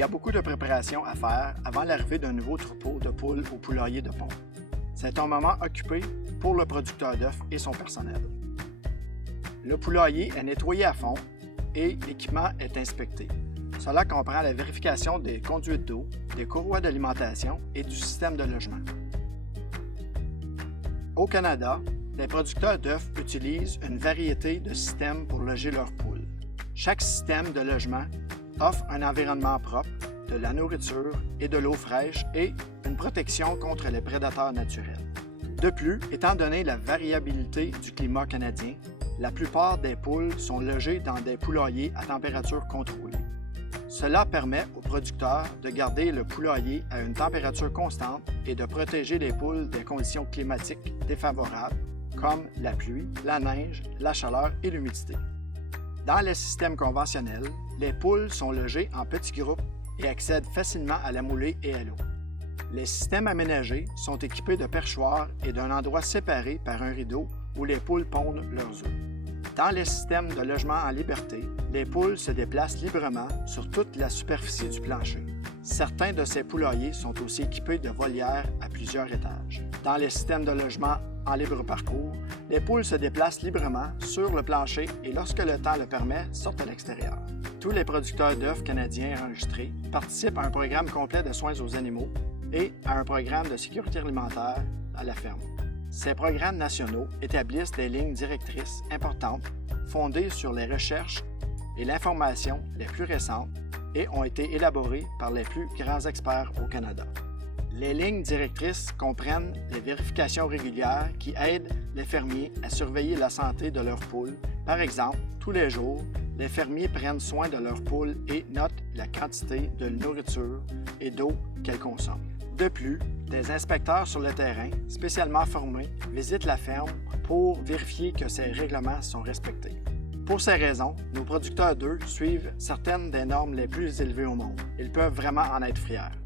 y a beaucoup de préparations à faire avant l'arrivée d'un nouveau troupeau de poules au poulailler de Pont. C'est un moment occupé pour le producteur d'œufs et son personnel. Le poulailler est nettoyé à fond et l'équipement est inspecté. Cela comprend la vérification des conduites d'eau, des courroies d'alimentation et du système de logement. Au Canada, les producteurs d'œufs utilisent une variété de systèmes pour loger leurs poules. Chaque système de logement offre un environnement propre, de la nourriture et de l'eau fraîche et une protection contre les prédateurs naturels. De plus, étant donné la variabilité du climat canadien, la plupart des poules sont logées dans des poulaillers à température contrôlée. Cela permet aux producteurs de garder le poulailler à une température constante et de protéger les poules des conditions climatiques défavorables comme la pluie, la neige, la chaleur et l'humidité. Dans les systèmes conventionnels, les poules sont logées en petits groupes et accèdent facilement à la moulée et à l'eau. Les systèmes aménagés sont équipés de perchoirs et d'un endroit séparé par un rideau où les poules pondent leurs œufs. Dans les systèmes de logement en liberté, les poules se déplacent librement sur toute la superficie du plancher. Certains de ces poulaillers sont aussi équipés de volières à plusieurs étages. Dans les systèmes de logement en libre parcours, les poules se déplacent librement sur le plancher et lorsque le temps le permet, sortent à l'extérieur. Tous les producteurs d'œufs canadiens enregistrés participent à un programme complet de soins aux animaux et à un programme de sécurité alimentaire à la ferme. Ces programmes nationaux établissent des lignes directrices importantes fondées sur les recherches et l'information les plus récentes et ont été élaborés par les plus grands experts au Canada. Les lignes directrices comprennent les vérifications régulières qui aident les fermiers à surveiller la santé de leurs poules. Par exemple, tous les jours, les fermiers prennent soin de leurs poules et notent la quantité de nourriture et d'eau qu'elles consomment. De plus, des inspecteurs sur le terrain, spécialement formés, visitent la ferme pour vérifier que ces règlements sont respectés. Pour ces raisons, nos producteurs d'œufs suivent certaines des normes les plus élevées au monde. Ils peuvent vraiment en être fiers.